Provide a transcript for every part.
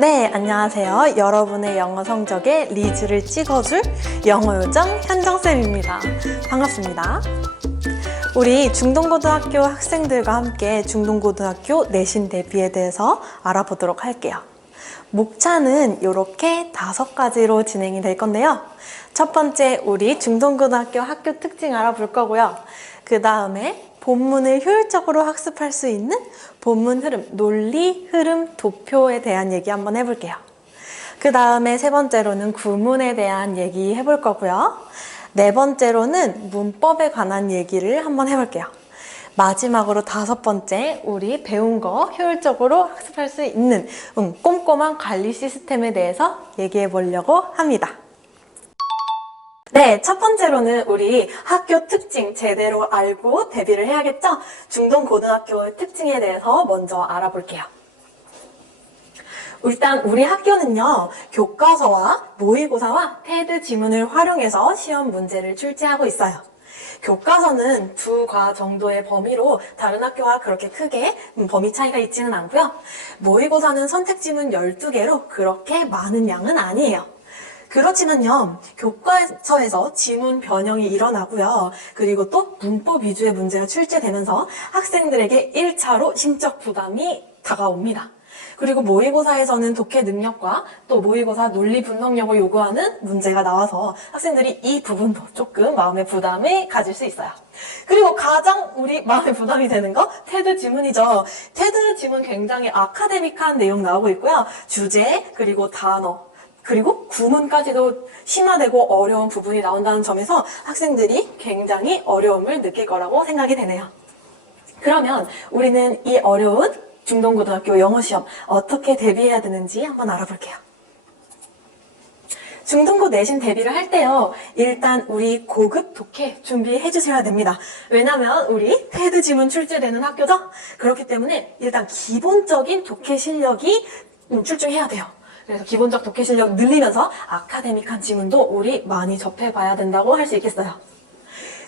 네, 안녕하세요. 여러분의 영어 성적에 리즈를 찍어줄 영어 요정 현정쌤입니다. 반갑습니다. 우리 중동고등학교 학생들과 함께 중동고등학교 내신 대비에 대해서 알아보도록 할게요. 목차는 이렇게 다섯 가지로 진행이 될 건데요. 첫 번째, 우리 중동고등학교 학교 특징 알아볼 거고요. 그 다음에 본문을 효율적으로 학습할 수 있는 본문 흐름, 논리 흐름 도표에 대한 얘기 한번 해볼게요. 그 다음에 세 번째로는 구문에 대한 얘기 해볼 거고요. 네 번째로는 문법에 관한 얘기를 한번 해볼게요. 마지막으로 다섯 번째, 우리 배운 거 효율적으로 학습할 수 있는 음, 꼼꼼한 관리 시스템에 대해서 얘기해 보려고 합니다. 네, 첫 번째로는 우리 학교 특징 제대로 알고 대비를 해야겠죠? 중동고등학교의 특징에 대해서 먼저 알아볼게요. 일단 우리 학교는요, 교과서와 모의고사와 테드 지문을 활용해서 시험 문제를 출제하고 있어요. 교과서는 두 과 정도의 범위로 다른 학교와 그렇게 크게 음, 범위 차이가 있지는 않고요. 모의고사는 선택 지문 12개로 그렇게 많은 양은 아니에요. 그렇지만요, 교과서에서 지문 변형이 일어나고요. 그리고 또 문법 위주의 문제가 출제되면서 학생들에게 1차로 심적 부담이 다가옵니다. 그리고 모의고사에서는 독해 능력과 또 모의고사 논리 분석력을 요구하는 문제가 나와서 학생들이 이 부분도 조금 마음의 부담을 가질 수 있어요. 그리고 가장 우리 마음의 부담이 되는 거 테드 지문이죠. 테드 지문 굉장히 아카데믹한 내용 나오고 있고요. 주제 그리고 단어 그리고 구문까지도 심화되고 어려운 부분이 나온다는 점에서 학생들이 굉장히 어려움을 느낄 거라고 생각이 되네요. 그러면 우리는 이 어려운 중동고등학교 영어 시험 어떻게 대비해야 되는지 한번 알아볼게요. 중등고 내신 대비를 할 때요, 일단 우리 고급 독해 준비해 주셔야 됩니다. 왜냐면 우리 테드 지문 출제되는 학교죠? 그렇기 때문에 일단 기본적인 독해 실력이 음, 출중해야 돼요. 그래서 기본적 독해 실력 늘리면서 아카데믹한 지문도 우리 많이 접해봐야 된다고 할 수 있겠어요.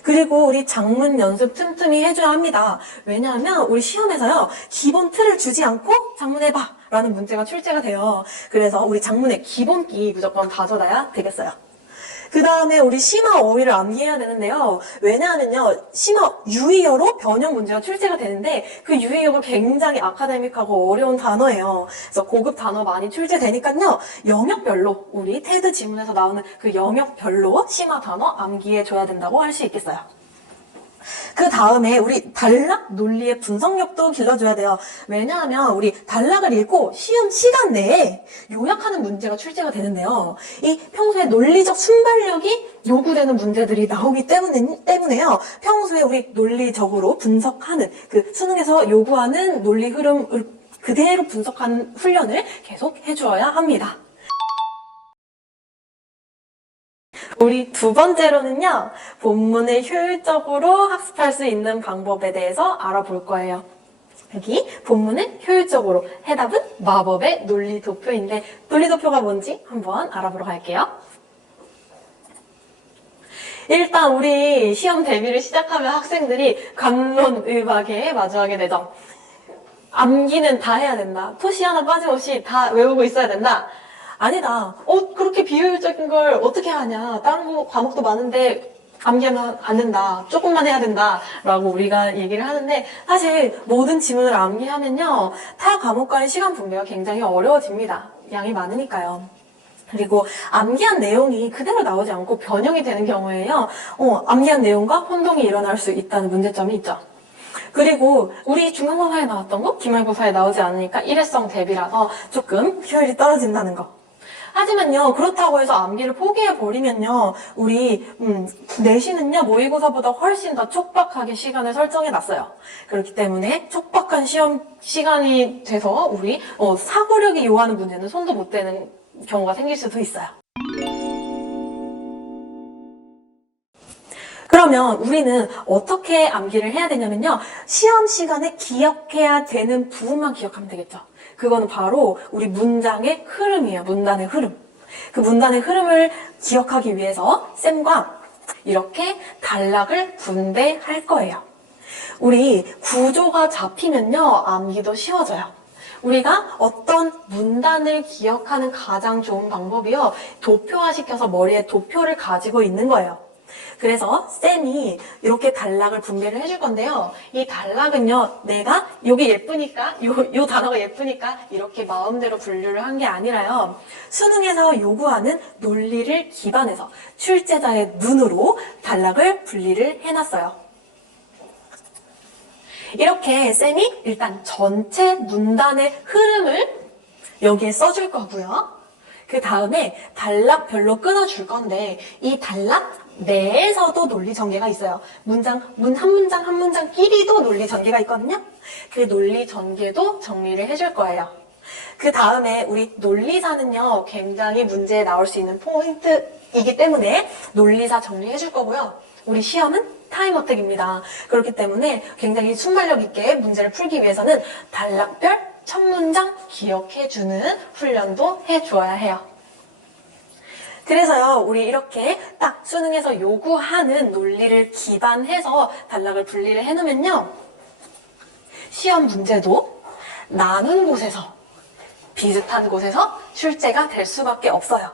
그리고 우리 장문 연습 틈틈이 해줘야 합니다. 왜냐하면 우리 시험에서요, 기본 틀을 주지 않고 장문해봐 라는 문제가 출제가 돼요. 그래서 우리 장문의 기본기 무조건 다져놔야 되겠어요. 그 다음에 우리 심화 어휘를 암기해야 되는데요. 왜냐하면요, 심화 유의어로 변형 문제가 출제가 되는데 그 유의어가 굉장히 아카데믹하고 어려운 단어예요. 그래서 고급 단어 많이 출제되니까요, 영역별로 우리 테드 지문에서 나오는 그 영역별로 심화 단어 암기해 줘야 된다고 할 수 있겠어요. 그 다음에 우리 단락 논리의 분석력도 길러줘야 돼요. 왜냐하면 우리 단락을 읽고 시험 시간 내에 요약하는 문제가 출제가 되는데요. 이 평소에 논리적 순발력이 요구되는 문제들이 나오기 때문에, 때문에요. 평소에 우리 논리적으로 분석하는 그 수능에서 요구하는 논리 흐름을 그대로 분석하는 훈련을 계속 해주어야 합니다. 우리 두 번째로는요, 본문을 효율적으로 학습할 수 있는 방법에 대해서 알아볼 거예요. 여기 본문을 효율적으로 해답은 마법의 논리 도표인데 논리 도표가 뭔지 한번 알아보러 갈게요. 일단 우리 시험 대비를 시작하면 학생들이 감론의박에 마주하게 되죠. 암기는 다 해야 된다. 토시 하나 빠짐없이 다 외우고 있어야 된다. 아니다. 어, 그렇게 비효율적인 걸 어떻게 하냐. 다른 거 과목도 많은데 암기하면 안 된다. 조금만 해야 된다. 라고 우리가 얘기를 하는데 사실 모든 지문을 암기하면요. 타 과목과의 시간 분배가 굉장히 어려워집니다. 양이 많으니까요. 그리고 암기한 내용이 그대로 나오지 않고 변형이 되는 경우에요. 어, 암기한 내용과 혼동이 일어날 수 있다는 문제점이 있죠. 그리고 우리 중간고사에 나왔던 거 기말고사에 나오지 않으니까 일회성 대비라서 조금 효율이 떨어진다는 거. 하지만요 그렇다고 해서 암기를 포기해 버리면요 우리 음, 내신은요 모의고사보다 훨씬 더 촉박하게 시간을 설정해 놨어요 그렇기 때문에 촉박한 시험 시간이 돼서 우리 어, 사고력이 요하는 문제는 손도 못 대는 경우가 생길 수도 있어요 그러면 우리는 어떻게 암기를 해야 되냐면요. 시험 시간에 기억해야 되는 부분만 기억하면 되겠죠. 그거는 바로 우리 문장의 흐름이에요. 문단의 흐름. 그 문단의 흐름을 기억하기 위해서 쌤과 이렇게 단락을 분배할 거예요. 우리 구조가 잡히면요. 암기도 쉬워져요. 우리가 어떤 문단을 기억하는 가장 좋은 방법이요. 도표화 시켜서 머리에 도표를 가지고 있는 거예요. 그래서 쌤이 이렇게 단락을 분배를 해줄 건데요. 이 단락은요, 내가 여기 예쁘니까, 요, 요 단어가 예쁘니까 이렇게 마음대로 분류를 한 게 아니라요. 수능에서 요구하는 논리를 기반해서 출제자의 눈으로 단락을 분리를 해놨어요. 이렇게 쌤이 일단 전체 문단의 흐름을 여기에 써줄 거고요. 그 다음에 단락별로 끊어줄 건데 이 단락 내에서도 논리 전개가 있어요. 문장, 문 한 문장 한 문장끼리도 논리 전개가 있거든요. 그 논리 전개도 정리를 해줄 거예요. 그 다음에 우리 논리사는요, 굉장히 문제에 나올 수 있는 포인트이기 때문에 논리사 정리해 줄 거고요. 우리 시험은 타임 어택입니다. 그렇기 때문에 굉장히 순발력 있게 문제를 풀기 위해서는 단락별 첫 문장 기억해 주는 훈련도 해 주어야 해요. 그래서요, 우리 이렇게 딱 수능에서 요구하는 논리를 기반해서 단락을 분리를 해놓으면요, 시험 문제도 나눈 곳에서 비슷한 곳에서 출제가 될 수밖에 없어요.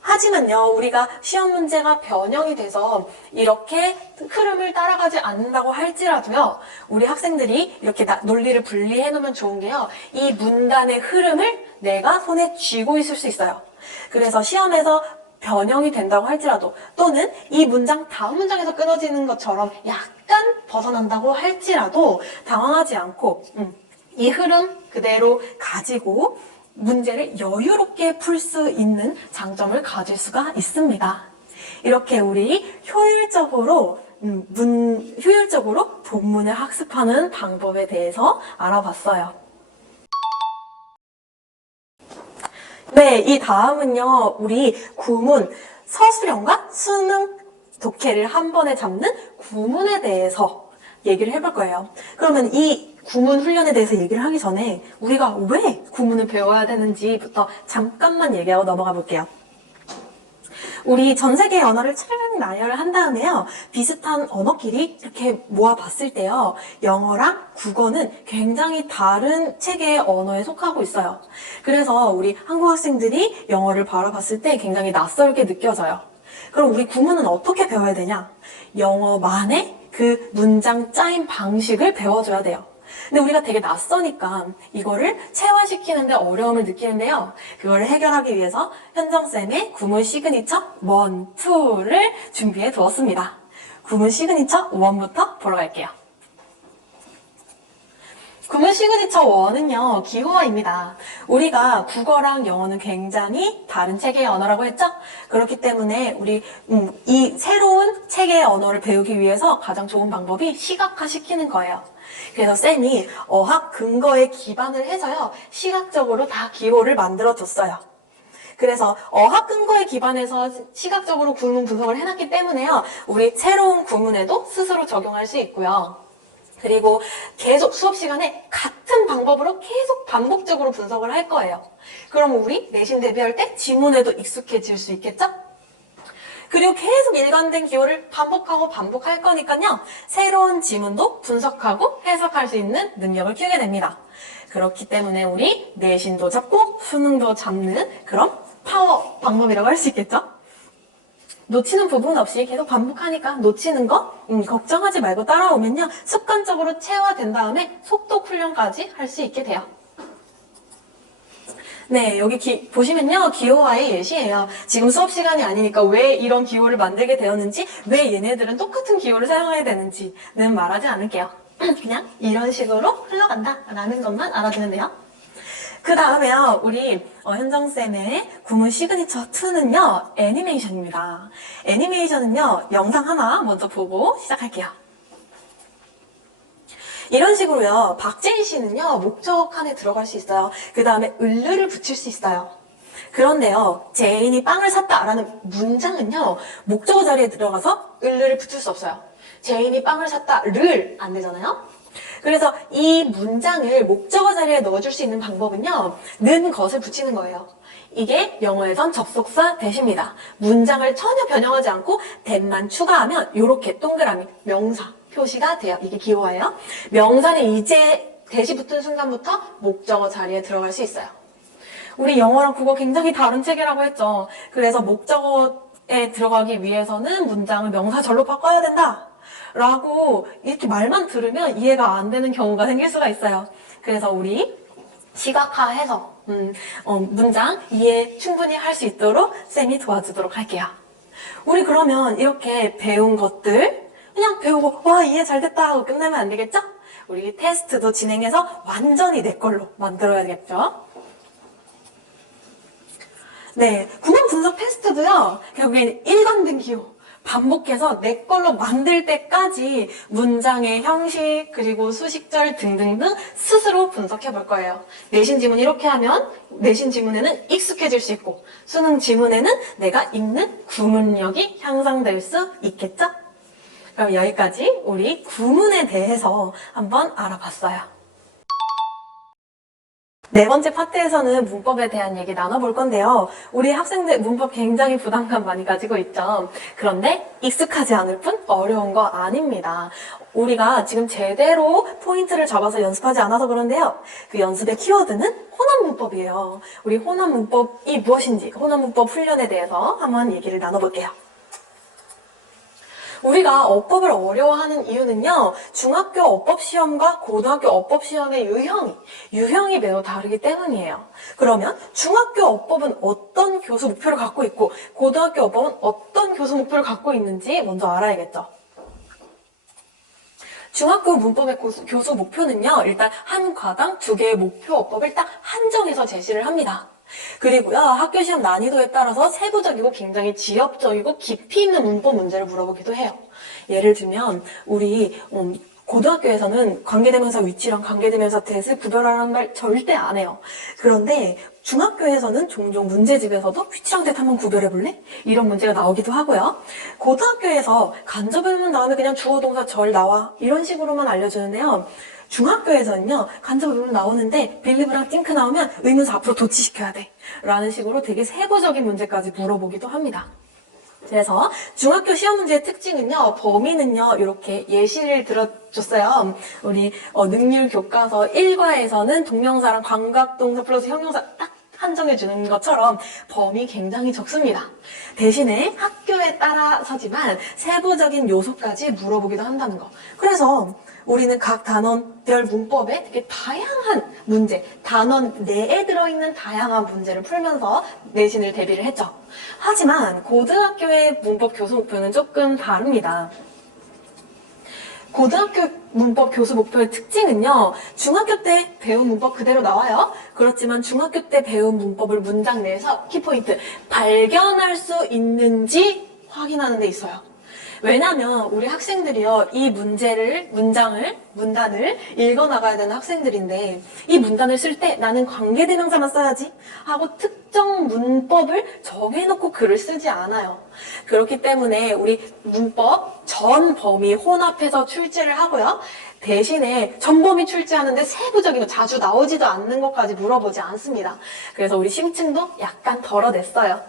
하지만요, 우리가 시험 문제가 변형이 돼서 이렇게 흐름을 따라가지 않는다고 할지라도요, 우리 학생들이 이렇게 나- 논리를 분리해 놓으면 좋은 게요, 이 문단의 흐름을 내가 손에 쥐고 있을 수 있어요. 그래서 시험에서 변형이 된다고 할지라도 또는 이 문장 다음 문장에서 끊어지는 것처럼 약간 벗어난다고 할지라도 당황하지 않고 음, 이 흐름 그대로 가지고 문제를 여유롭게 풀 수 있는 장점을 가질 수가 있습니다. 이렇게 우리 효율적으로 음, 문, 효율적으로 본문을 학습하는 방법에 대해서 알아봤어요. 네, 이 다음은요, 우리 구문, 서술형과 수능 독해를 한 번에 잡는 구문에 대해서 얘기를 해볼 거예요. 그러면 이 구문 훈련에 대해서 얘기를 하기 전에 우리가 왜 구문을 배워야 되는지부터 잠깐만 얘기하고 넘어가 볼게요. 우리 전 세계 언어를 차례 나열을 한 다음에요. 비슷한 언어끼리 이렇게 모아봤을 때요. 영어랑 국어는 굉장히 다른 체계의 언어에 속하고 있어요. 그래서 우리 한국 학생들이 영어를 바라봤을 때 굉장히 낯설게 느껴져요. 그럼 우리 구문은 어떻게 배워야 되냐? 영어만의 그 문장 짜임 방식을 배워줘야 돼요. 근데 우리가 되게 낯서니까 이거를 체화시키는데 어려움을 느끼는데요. 그거를 해결하기 위해서 현정쌤의 구문 시그니처 1, 2를 준비해 두었습니다. 구문 시그니처 1부터 보러 갈게요. 구문 시그니처 1은요, 기호화입니다. 우리가 국어랑 영어는 굉장히 다른 체계의 언어라고 했죠? 그렇기 때문에 우리, 음, 이 새로운 체계의 언어를 배우기 위해서 가장 좋은 방법이 시각화시키는 거예요. 그래서 쌤이 어학 근거에 기반을 해서요, 시각적으로 다 기호를 만들어줬어요. 그래서 어학 근거에 기반해서 시각적으로 구문 분석을 해놨기 때문에요, 우리 새로운 구문에도 스스로 적용할 수 있고요. 그리고 계속 수업 시간에 같은 방법으로 계속 반복적으로 분석을 할 거예요. 그럼 우리 내신 대비할 때 지문에도 익숙해질 수 있겠죠? 그리고 계속 일관된 기호를 반복하고 반복할 거니까요. 새로운 지문도 분석하고 해석할 수 있는 능력을 키우게 됩니다. 그렇기 때문에 우리 내신도 잡고 수능도 잡는 그런 파워 방법이라고 할 수 있겠죠? 놓치는 부분 없이 계속 반복하니까 놓치는 거 음, 걱정하지 말고 따라오면요 습관적으로 체화된 다음에 속독 훈련까지 할 수 있게 돼요. 네, 여기 기- 보시면요, 기호화의 예시예요. 지금 수업 시간이 아니니까 왜 이런 기호를 만들게 되었는지, 왜 얘네들은 똑같은 기호를 사용해야 되는지는 말하지 않을게요. 그냥 이런 식으로 흘러간다라는 것만 알아두면 돼요. 그 다음에요, 우리 어, 현정쌤의 구문 시그니처 2는요, 애니메이션입니다. 애니메이션은요, 영상 하나 먼저 보고 시작할게요. 이런 식으로요, 박재희 씨는요, 목적 칸에 들어갈 수 있어요. 그 다음에 을르를 붙일 수 있어요. 그런데요, 제인이 빵을 샀다라는 문장은요, 목적어 자리에 들어가서 을르를 붙일 수 없어요. 제인이 빵을 샀다를 안 되잖아요? 그래서 이 문장을 목적어 자리에 넣어줄 수 있는 방법은요, 는 것을 붙이는 거예요. 이게 영어에선 접속사 대시입니다. 문장을 전혀 변형하지 않고 대만 추가하면 이렇게 동그라미 명사 표시가 돼요. 이게 기호화예요. 명사는 이제 대시 붙은 순간부터 목적어 자리에 들어갈 수 있어요. 우리 영어랑 국어 굉장히 다른 체계라고 했죠. 그래서 목적어에 들어가기 위해서는 문장을 명사절로 바꿔야 된다. 라고 이렇게 말만 들으면 이해가 안 되는 경우가 생길 수가 있어요. 그래서 우리 시각화해서 음, 어, 문장 이해 충분히 할 수 있도록 쌤이 도와주도록 할게요. 우리 그러면 이렇게 배운 것들 그냥 배우고 와 이해 잘 됐다 하고 끝내면 안 되겠죠? 우리 테스트도 진행해서 완전히 내 걸로 만들어야겠죠? 네, 구문 분석 테스트도요, 결국엔 일관된 기호. 반복해서 내 걸로 만들 때까지 문장의 형식, 그리고 수식절 등등등 스스로 분석해 볼 거예요. 내신 지문 이렇게 하면 내신 지문에는 익숙해질 수 있고, 수능 지문에는 내가 읽는 구문력이 향상될 수 있겠죠? 그럼 여기까지 우리 구문에 대해서 한번 알아봤어요. 네 번째 파트에서는 문법에 대한 얘기 나눠볼 건데요. 우리 학생들 문법 굉장히 부담감 많이 가지고 있죠. 그런데 익숙하지 않을 뿐 어려운 거 아닙니다. 우리가 지금 제대로 포인트를 잡아서 연습하지 않아서 그런데요. 그 연습의 키워드는 호남 문법이에요. 우리 호남 문법이 무엇인지, 호남 문법 훈련에 대해서 한번 얘기를 나눠볼게요. 우리가 어법을 어려워하는 이유는요, 중학교 어법 시험과 고등학교 어법 시험의 유형이, 유형이 매우 다르기 때문이에요. 그러면 중학교 어법은 어떤 교수 목표를 갖고 있고, 고등학교 어법은 어떤 교수 목표를 갖고 있는지 먼저 알아야겠죠. 중학교 문법의 교수 목표는요, 일단 한 과당 두 개의 목표 어법을 딱 한정해서 제시를 합니다. 그리고요, 학교 시험 난이도에 따라서 세부적이고 굉장히 지엽적이고 깊이 있는 문법 문제를 물어보기도 해요. 예를 들면, 우리, 음, 고등학교에서는 관계대명사 위치랑 관계대명사 대을 구별하라는 걸 절대 안 해요. 그런데 중학교에서는 종종 문제집에서도 위치랑 대 한번 구별해 볼래? 이런 문제가 나오기도 하고요. 고등학교에서 간접의문 나오면 그냥 주어 동사 절 나와 이런 식으로만 알려주는데요. 중학교에서는요 간접 의문 나오는데 빌리브랑 띵크 나오면 의문사 앞으로 도치시켜야 돼 라는 식으로 되게 세부적인 문제까지 물어보기도 합니다. 그래서 중학교 시험 문제의 특징은요, 범위는요, 이렇게 예시를 들어줬어요. 우리 어, 능률 교과서 1과에서는 동명사랑 관각동사 플러스 형용사 딱 한정해 주는 것처럼 범위 굉장히 적습니다. 대신에 학교에 따라서지만 세부적인 요소까지 물어보기도 한다는 거. 그래서 우리는 각 단원별 문법에 되게 다양한 문제, 단원 내에 들어있는 다양한 문제를 풀면서 내신을 대비를 했죠. 하지만 고등학교의 문법 교수 목표는 조금 다릅니다. 고등학교 문법 교수 목표의 특징은요, 중학교 때 배운 문법 그대로 나와요. 그렇지만 중학교 때 배운 문법을 문장 내에서 키포인트, 발견할 수 있는지 확인하는 데 있어요. 왜냐면 우리 학생들이요, 이 문제를, 문장을, 문단을 읽어 나가야 되는 학생들인데, 이 문단을 쓸 때 나는 관계 대명사만 써야지 하고 특정 문법을 정해놓고 글을 쓰지 않아요. 그렇기 때문에 우리 문법 전 범위 혼합해서 출제를 하고요. 대신에 전범위 출제하는데 세부적인 거 자주 나오지도 않는 것까지 물어보지 않습니다. 그래서 우리 심층도 약간 덜어냈어요.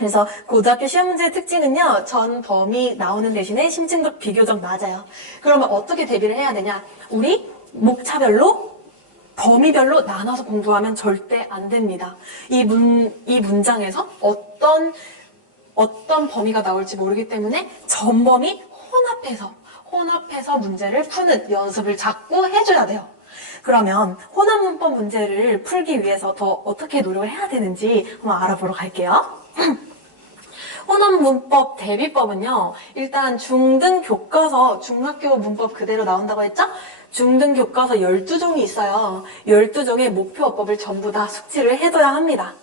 그래서 고등학교 시험 문제의 특징은요, 전 범위 나오는 대신에 심층도 비교적 낮아요. 그러면 어떻게 대비를 해야 되냐? 우리 목차별로 범위별로 나눠서 공부하면 절대 안 됩니다. 이 문, 이 문장에서 어떤, 어떤 범위가 나올지 모르기 때문에 전 범위 혼합해서, 혼합해서 문제를 푸는 연습을 자꾸 해줘야 돼요. 그러면 혼합 문법 문제를 풀기 위해서 더 어떻게 노력을 해야 되는지 한번 알아보러 갈게요. 혼합 문법 대비법은요, 일단 중등 교과서, 중학교 문법 그대로 나온다고 했죠? 중등 교과서 12종이 있어요. 12종의 목표 어법을 전부 다 숙지를 해둬야 합니다.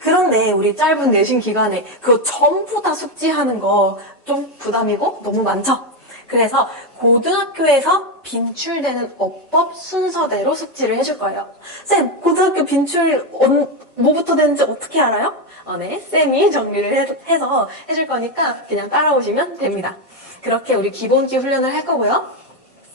그런데 우리 짧은 내신 기간에 그거 전부 다 숙지하는 거 좀 부담이고 너무 많죠? 그래서 고등학교에서 빈출되는 어법 순서대로 숙지를 해줄 거예요. 쌤, 고등학교 빈출 언- 뭐부터 되는지 어떻게 알아요? 어, 네, 쌤이 정리를 해, 해서 해줄 거니까 그냥 따라오시면 됩니다. 그렇게 우리 기본기 훈련을 할 거고요.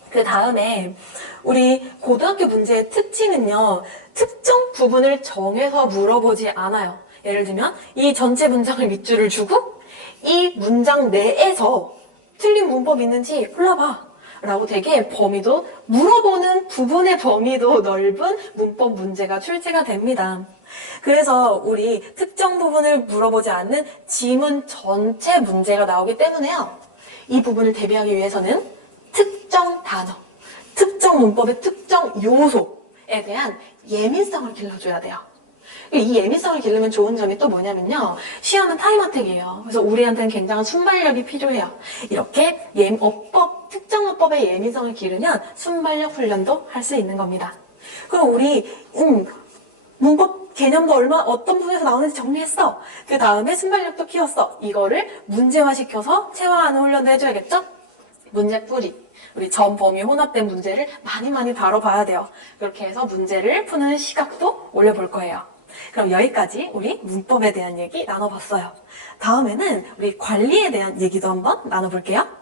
그 다음에 우리 고등학교 문제의 특징은요, 특정 부분을 정해서 물어보지 않아요. 예를 들면, 이 전체 문장을 밑줄을 주고, 이 문장 내에서 틀린 문법이 있는지 골라봐. 라고 되게 범위도 물어보는 부분의 범위도 넓은 문법 문제가 출제가 됩니다. 그래서 우리 특정 부분을 물어보지 않는 지문 전체 문제가 나오기 때문에요. 이 부분을 대비하기 위해서는 특정 단어, 특정 문법의 특정 요소에 대한 예민성을 길러줘야 돼요. 이 예민성을 기르면 좋은 점이 또 뭐냐면요. 시험은 타임 어택이에요. 그래서 우리한테는 굉장한 순발력이 필요해요. 이렇게 예, 어법, 특정 어법의 예민성을 기르면 순발력 훈련도 할 수 있는 겁니다. 그럼 우리, 음, 문법 개념도 얼마, 어떤 부분에서 나오는지 정리했어. 그 다음에 순발력도 키웠어. 이거를 문제화시켜서 체화하는 훈련도 해줘야겠죠? 문제 뿌리. 우리 전 범위 혼합된 문제를 많이 많이 다뤄봐야 돼요. 그렇게 해서 문제를 푸는 시각도 올려볼 거예요. 그럼 여기까지 우리 문법에 대한 얘기 나눠봤어요. 다음에는 우리 관리에 대한 얘기도 한번 나눠볼게요.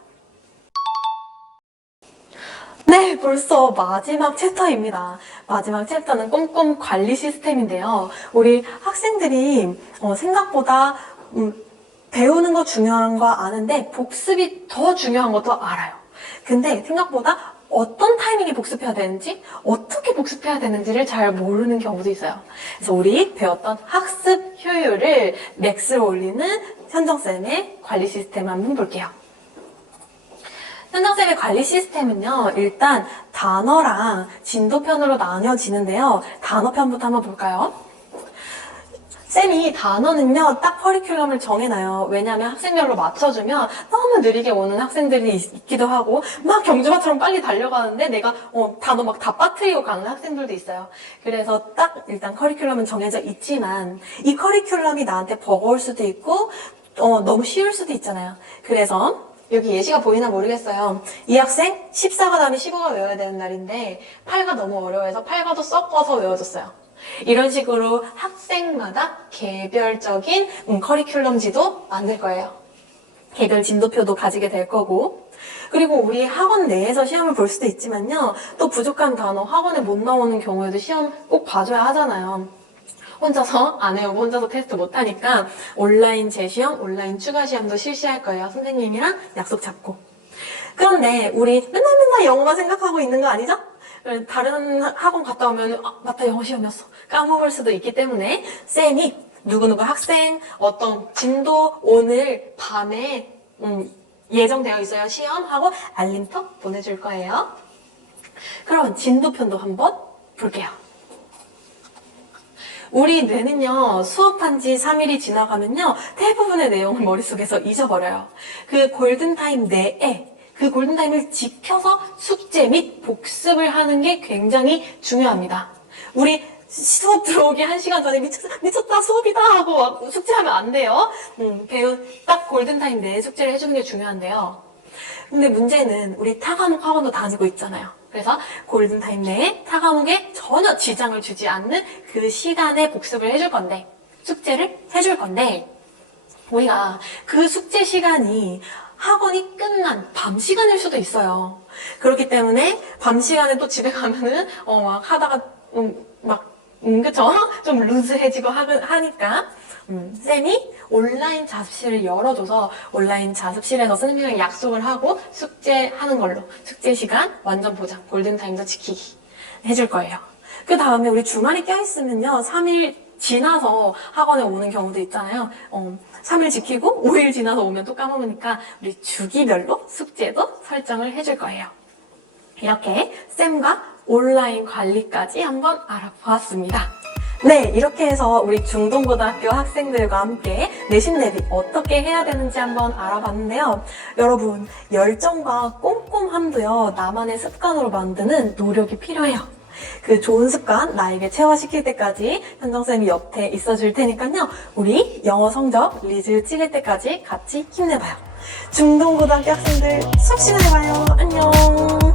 네, 벌써 마지막 챕터입니다. 마지막 챕터는 꼼꼼 관리 시스템인데요. 우리 학생들이 어, 생각보다 음, 배우는 거 중요한 거 아는데 복습이 더 중요한 것도 알아요. 근데 생각보다 어떤 타이밍에 복습해야 되는지, 어떻게 복습해야 되는지를 잘 모르는 경우도 있어요. 그래서 우리 배웠던 학습 효율을 맥스로 올리는 현정쌤의 관리 시스템 한번 볼게요. 현정쌤의 관리 시스템은요, 일단 단어랑 진도편으로 나뉘어지는데요. 단어편부터 한번 볼까요? 쌤이 단어는요, 딱 커리큘럼을 정해놔요. 왜냐하면 학생별로 맞춰주면 너무 느리게 오는 학생들이 있, 있기도 하고, 막 경주마처럼 빨리 달려가는데 내가 어, 단어 막 다 빠뜨리고 가는 학생들도 있어요. 그래서 딱 일단 커리큘럼은 정해져 있지만, 이 커리큘럼이 나한테 버거울 수도 있고, 어, 너무 쉬울 수도 있잖아요. 그래서 여기 예시가 보이나 모르겠어요. 이 학생 14가 다음에 15가 외워야 되는 날인데 8가 너무 어려워해서 8과도 섞어서 외워줬어요. 이런 식으로 학생마다 개별적인 음, 커리큘럼 지도 만들 거예요. 개별 진도표도 가지게 될 거고. 그리고 우리 학원 내에서 시험을 볼 수도 있지만요. 또 부족한 단어 학원에 못 나오는 경우에도 시험 꼭 봐줘야 하잖아요. 혼자서 안 외우고 혼자서 테스트 못하니까 온라인 재시험, 온라인 추가 시험도 실시할 거예요. 선생님이랑 약속 잡고. 그런데 우리 맨날 맨날 영어만 생각하고 있는 거 아니죠? 다른 학원 갔다 오면 아, 맞다 영어 시험이었어 까먹을 수도 있기 때문에 쌤이 누구누구 학생 어떤 진도 오늘 밤에 음, 예정되어 있어요 시험 하고 알림톡 보내줄 거예요 그럼 진도편도 한번 볼게요 우리 뇌는요, 수업한 지 3일이 지나가면요, 대부분의 내용을 머릿속에서 잊어버려요. 그 골든타임 내에 그 골든타임을 지켜서 숙제 및 복습을 하는 게 굉장히 중요합니다. 우리 수업 들어오기 한 시간 전에 미쳤, 미쳤다 수업이다 하고 막 숙제하면 안 돼요. 음, 배운 딱 골든타임 내에 숙제를 해주는 게 중요한데요. 근데 문제는 우리 타 과목 학원도 다니고 있잖아요. 그래서 골든타임 내에 타과목에 전혀 지장을 주지 않는 그 시간에 복습을 해줄 건데, 숙제를 해줄 건데, 우리가 그 숙제 시간이 학원이 끝난 밤 시간일 수도 있어요. 그렇기 때문에 밤 시간에 또 집에 가면은 어 막 하다가 음, 막 음, 그쵸? 좀 루즈해지고 하, 하니까 음, 쌤이 온라인 자습실을 열어줘서 온라인 자습실에서 선생님이랑 약속을 하고 숙제하는 걸로 숙제 시간 완전 보장 골든타임도 지키기 해줄 거예요. 그 다음에 우리 주말이 껴있으면요 3일 지나서 학원에 오는 경우도 있잖아요. 어, 3일 지키고 5일 지나서 오면 또 까먹으니까 우리 주기별로 숙제도 설정을 해줄 거예요. 이렇게 쌤과 온라인 관리까지 한번 알아보았습니다. 네, 이렇게 해서 우리 중동고등학교 학생들과 함께 내신 대비 어떻게 해야 되는지 한번 알아봤는데요. 여러분, 열정과 꼼꼼함도요, 나만의 습관으로 만드는 노력이 필요해요. 그 좋은 습관 나에게 체화시킬 때까지 현정쌤이 옆에 있어 줄 테니까요. 우리 영어 성적 리즈 찍을 때까지 같이 힘내봐요. 중동고등학교 학생들 수업 시간에 봐요. 안녕.